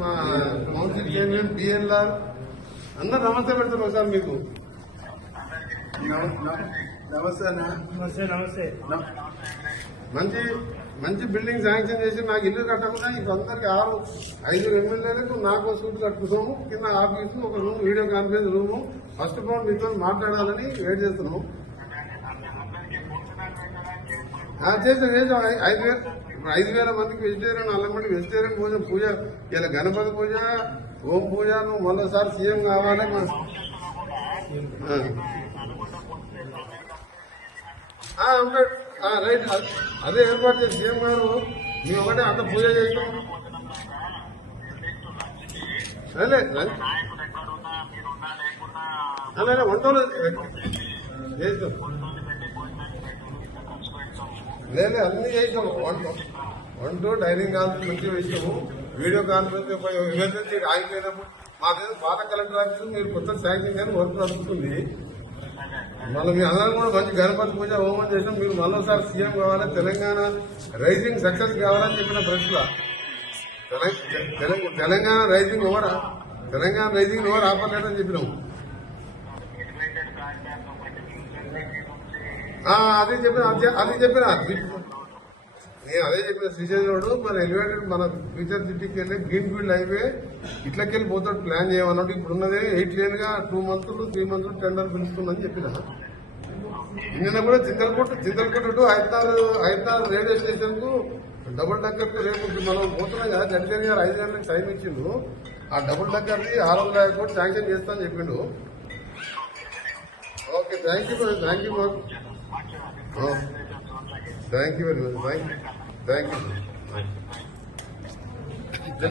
మా council chairman BNR అందరు నమస్తే పెడతారు ఒకసారి మీకు. నమస్తే అన్న. నమస్తే నమస్తే. మంచి మంచి బిల్డింగ్ శాంక్షన్ చేసి నాకు ఇల్లు కట్టకుండా ఇప్పుడు అందరికి 5 ఎమ్మెల్యేలకు నాకు సూట్ కట్టుకున్నాము. కింద ఆఫీసు ఒక room, video conference room. First of all మీతో మాట్లాడాలని వెయిట్ చేస్తున్నాము. చేసాం 5,000 మందికి వెజిటేరియన్, 4 మంది వెజిటేరియన్ భోజనం పూజ. ఇలా గణపతి పూజ, ఓం పూజ. నువ్వు మొదటిసారి సీఎం కావాలి. రైట్, అదే ఏర్పాటు చేసి సీఎం గారు మేము ఒకటే అంత పూజ చేసాం. వంటలు చేస్తాం. లేదు అన్ని చేసాము. వంట డైనింగ్ హాల్ మంచిగా వేసాము. వీడియో కాన్ఫరెన్స్ ఎమర్జెన్సీ ఆగిపోయినప్పుడు మాకేదో పాత కలెక్టర్ ఆఫీసు మీరు కొత్త శాంక్షన్ కానీ వర్క్ నడుస్తుంది. మళ్ళీ మీ అందరం కూడా మంచి గణపతి పూజ హోమం చేసాం. మీరు మరోసారి సీఎం కావాలి, తెలంగాణ రైజింగ్ సక్సెస్ కావాలని చెప్పిన ప్రశ్న. తెలంగాణ రైజింగ్ ఎవరు ఆపలేదని చెప్పినాము. అది చెప్పిన నేను అదే చెప్పిన. శ్రీశైలం రోడ్ మన ఎలివేటెడ్ మన ఫ్యూచర్ సిటీకి వెళ్ళి గ్రీన్ ఫీల్డ్ హైవే ఇట్లకెళ్ళి పోతాడు ప్లాన్ చేయమన్నట్టు. ఇప్పుడు ఉన్నదే 8 లేన్ గా 2 మంత్స్ 3 మంత్స్ టెండర్ పిలుస్తుందని చెప్పిన. నిన్న కూడా చింతలకోట టు హైదరాబాద్ రైల్వే స్టేషన్ కు డబుల్ డక్కర్ కు రేపు మనం పోతున్నాం కదా. జడ్జి గారు 5 గంటలకు టైం ఇచ్చిండు. ఆ డబుల్ డక్కర్ ది 600 కోట్లు శాంక్షన్ చేస్తానని చెప్పిండు. Okay, thank you thank you very much. Thank you.